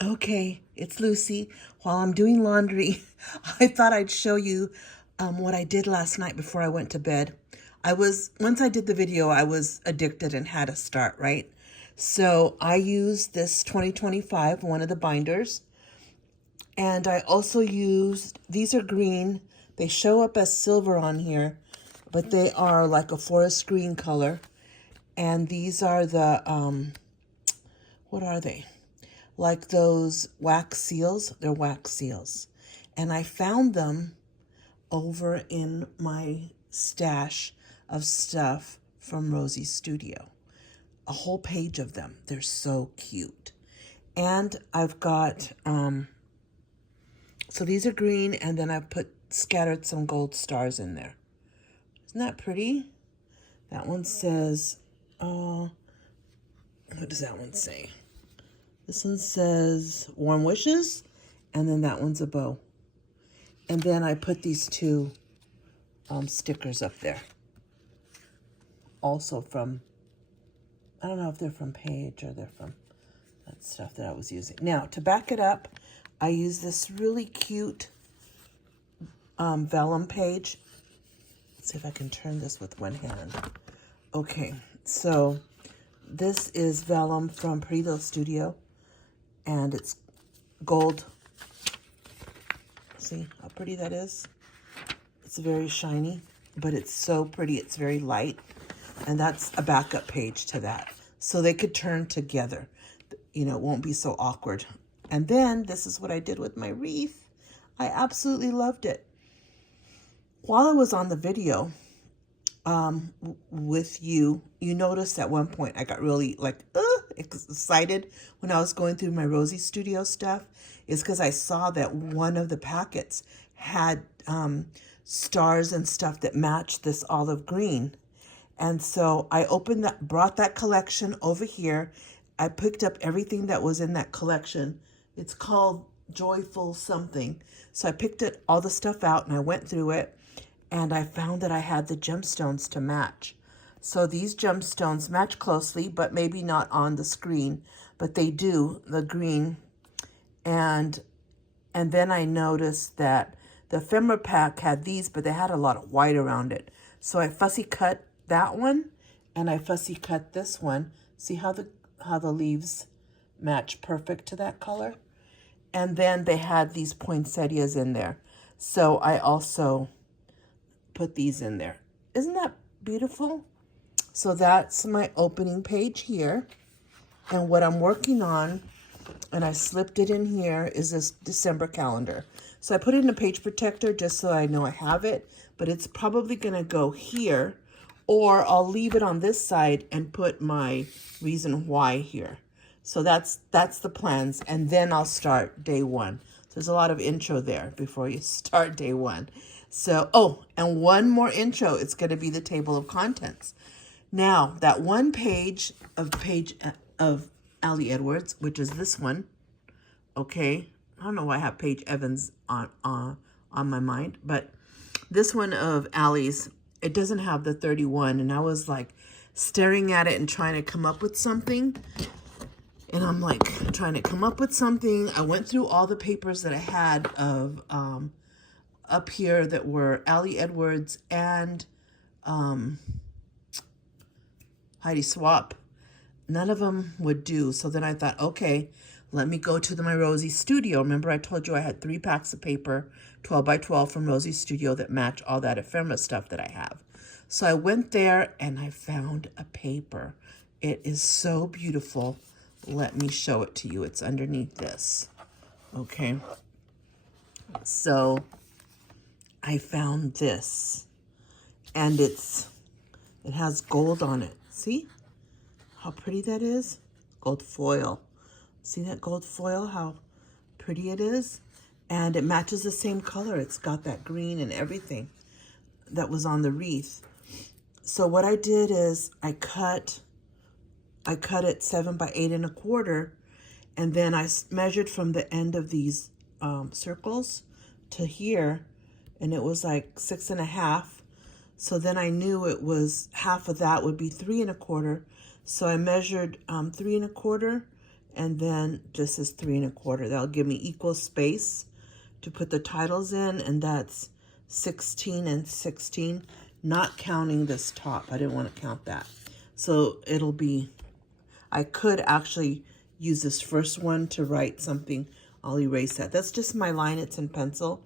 Okay, it's Lucy. While I'm doing laundry, I thought I'd show you what I did last night before I went to bed. Once I did the video, I was addicted and had to start, right? So I used this 2025, one of the binders, and I also used, these are green. They show up as silver on here, but they are like a forest green color. And these are the, what are they? Like those wax seals. They're wax seals. And I found them over in my stash of stuff from Rosie's studio. A whole page of them. They're so cute. And I've got, so these are green, and then I've scattered some gold stars in there. Isn't that pretty? That one says, what does that one say? This one says warm wishes, and then that one's a bow. And then I put these two stickers up there. Also from, I don't know if they're from Paige or they're from that stuff that I was using. Now, to back it up, I use this really cute vellum page. Let's see if I can turn this with one hand. Okay, so this is vellum from Pretty Little Studio. And it's gold. See how pretty that is? It's very shiny, but it's so pretty. It's very light. And that's a backup page to that. So they could turn together. You know, it won't be so awkward. And then this is what I did with my wreath. I absolutely loved it. While I was on the video with you, you noticed at one point I got really excited when I was going through my Rosie Studio stuff, is because I saw that one of the packets had stars and stuff that matched this olive green. And so I brought that collection over here. I picked up everything that was in that collection. It's called Joyful something. So I picked all the stuff out and I went through it, and I found that I had the gemstones to match. So these gemstones match closely, but maybe not on the screen, but they do, the green. And then I noticed that the ephemera pack had these, but they had a lot of white around it. So I fussy cut that one, and I fussy cut this one. See how the leaves match perfect to that color? And then they had these poinsettias in there. So I also put these in there. Isn't that beautiful? So that's my opening page here. And what I'm working on, and I slipped it in here, is this December calendar. So I put it in a page protector just so I know I have it, but it's probably gonna go here, or I'll leave it on this side and put my reason why here. So that's the plans, and then I'll start day one. So there's a lot of intro there before you start day one. So, oh, and one more intro. It's going to be the table of contents. Now, that one page of Allie Edwards, which is this one, okay? I don't know why I have Paige Evans on my mind, but this one of Allie's, it doesn't have the 31, and I was like staring at it and trying to come up with something. And I'm like trying to come up with something. I went through all the papers that I had of up here that were Allie Edwards and Heidi Swap. None of them would do. So then I thought, okay, let me go to my Rosie Studio. Remember I told you I had 3 packs of paper, 12 by 12 from Rosie Studio that match all that ephemera stuff that I have. So I went there and I found a paper. It is so beautiful. Let me show it to you. It's underneath this. Okay. So I found this, and it has gold on it. See how pretty that is? Gold foil. See that gold foil, how pretty it is? And it matches the same color. It's got that green and everything that was on the wreath. So what I did is I cut it 7 by 8 1/4, and then I measured from the end of these circles to here, and it was like 6 1/2. So then I knew it was half of that would be 3 1/4. So I measured 3 1/4, And then this is 3 1/4. That'll give me equal space to put the titles in, and that's 16 and 16, not counting this top. I didn't want to count that. So it'll be, I could actually use this first one to write something. I'll erase that. That's just my line. It's in pencil,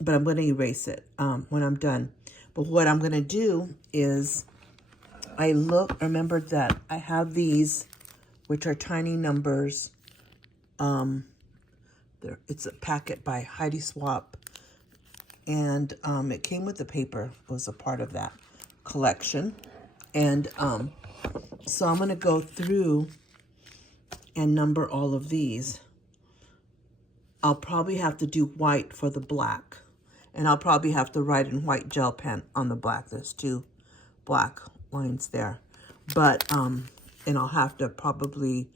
but I'm going to erase it when I'm done. But what I'm going to do is remembered that I have these, which are tiny numbers. It's a packet by Heidi Swap, and it came with the paper. It was a part of that collection. And so I'm going to go through and number all of these. I'll probably have to do white for the black, and I'll probably have to write in white gel pen on the black. There's 2 black lines there, but and I'll have to probably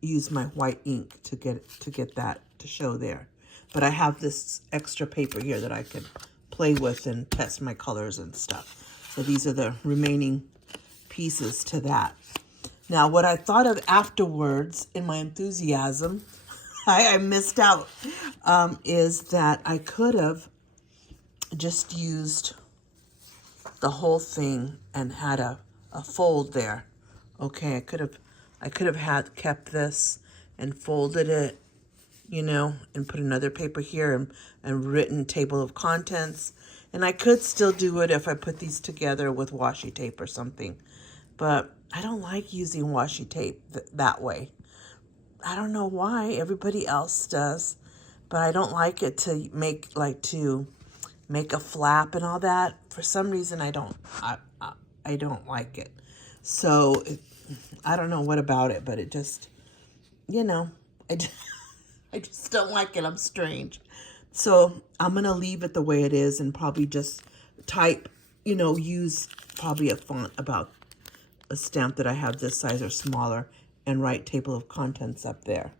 use my white ink to get that to show there. But I have this extra paper here that I could play with and test my colors and stuff. So these are the remaining pieces to that. Now, what I thought of afterwards in my enthusiasm, I missed out, is that I could have just used the whole thing and had a fold there. Okay, I could have kept this and folded it, you know, and put another paper here and written table of contents. And I could still do it if I put these together with washi tape or something. But I don't like using washi tape that way. I don't know why. Everybody else does. But I don't like it to make a flap and all that. For some reason, I don't like it. So I don't know what about it, but it just, you know, I just don't like it. I'm strange. So I'm going to leave it the way it is and probably just type, you know, use probably a font about a stamp that I have this size or smaller and write table of contents up there.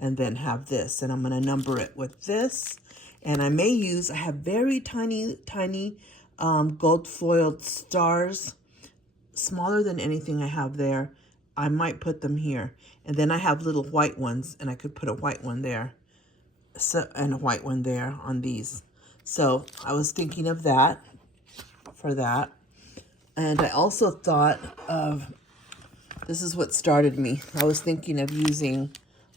And then have this. And I'm going to number it with this. And I have very tiny gold foiled stars, smaller than anything I have there. I might put them here. And then I have little white ones, and I could put a white one there, and a white one there on these. So I was thinking of that for that. And I also thought of, this is what started me. I was thinking of using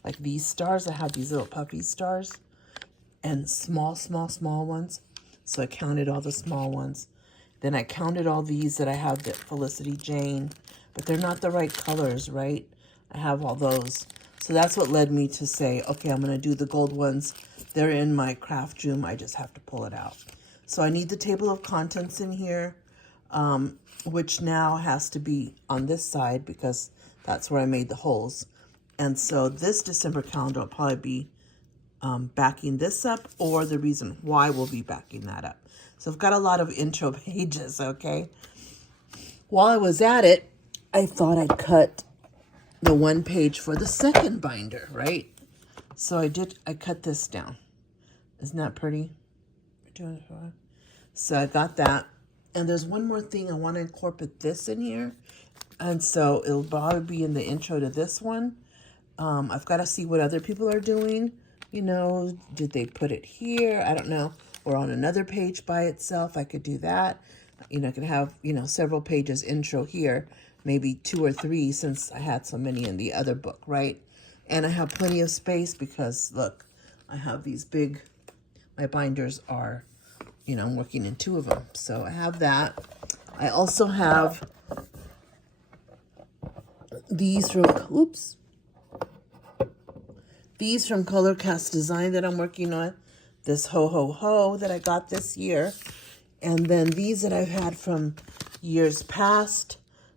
like these stars. I have these little puffy stars and small ones. So I counted all the small ones. Then I counted all these that I have that Felicity Jane, but they're not the right colors, right? I have all those. So that's what led me to say, okay, I'm going to do the gold ones. They're in my craft room. I just have to pull it out. So I need the table of contents in here, which now has to be on this side because that's where I made the holes. And so this December calendar will probably be backing this up, or the reason why we'll be backing that up. So I've got a lot of intro pages, okay? While I was at it, I thought I'd cut the one page for the second binder, right? So I cut this down. Isn't that pretty? So I got that. And there's one more thing. I want to incorporate this in here. And so it'll probably be in the intro to this one. I've got to see what other people are doing. You know, did they put it here? I don't know. Or on another page by itself. I could do that. You know, I could have, you know, several pages intro here. Maybe 2 or 3 since I had so many in the other book, right? And I have plenty of space because, look, I have these big, my binders are, you know, I'm working in 2 of them. So I have that. I also have these from, these from Color Cast Design that I'm working on. This Ho Ho Ho that I got this year. And then these that I've had from years past.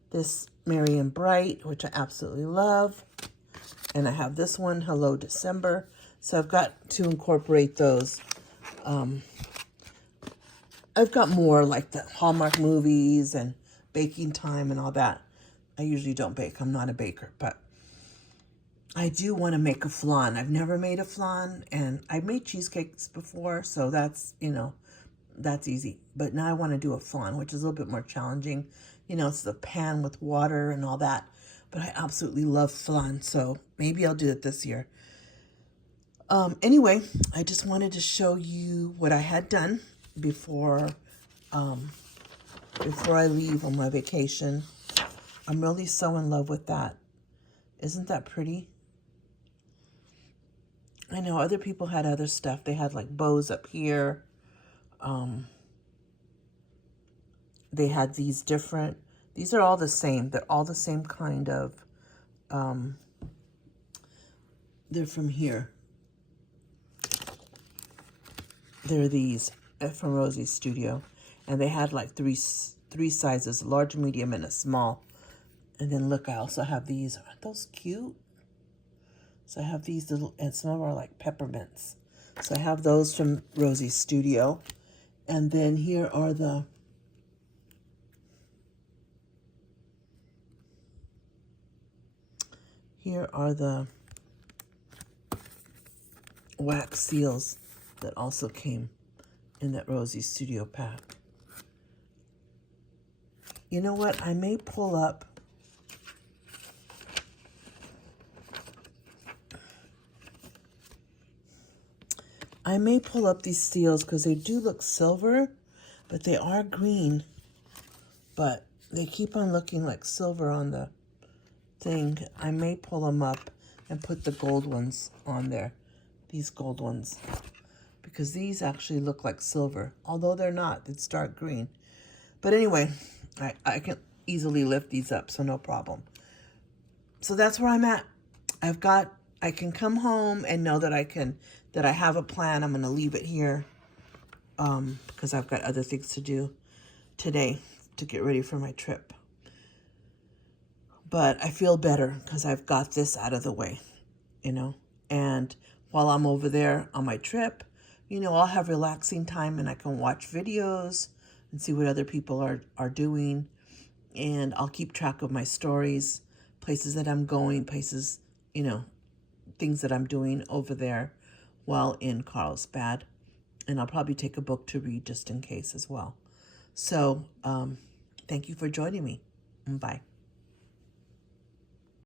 This Merry and Bright, which I absolutely love. And I have this one, Hello December. So I've got to incorporate those. I've got more like the Hallmark movies and baking time and all that. I usually don't bake. I'm not a baker, but I do want to make a flan. I've never made a flan, and I've made cheesecakes before, so that's, you know, that's easy. But now I want to do a flan, which is a little bit more challenging. You know, it's the pan with water and all that. but I absolutely love flan, so maybe I'll do it this year. Anyway, I just wanted to show you what I had done before before I leave on my vacation. I'm really so in love with that. Isn't that pretty? I know other people had other stuff. They had like bows up here. They had these different, these are all the same. They're all the same kind of, they're from here. They're these from Rosie's studio. And they had like three sizes, large, medium, and a small. And then look, I also have these. Aren't those cute? So I have these little, and some of them are like peppermints. So I have those from Rosie's studio. And then here are the wax seals that also came in that Rosie Studio pack. You know what? I may pull up these seals because they do look silver, but they are green. But they keep on looking like silver on the thing. I may pull them up and put the gold ones on there. These gold ones. Because these actually look like silver. Although they're not. It's dark green. But anyway, I can easily lift these up, so no problem. So that's where I'm at. I can come home and know that I have a plan. I'm going to leave it here because I've got other things to do today to get ready for my trip. But I feel better because I've got this out of the way, you know. And while I'm over there on my trip, you know, I'll have relaxing time and I can watch videos and see what other people are doing. And I'll keep track of my stories, places that I'm going, places, you know, things that I'm doing over there while in Carlsbad. And I'll probably take a book to read just in case as well. So thank you for joining me. Bye.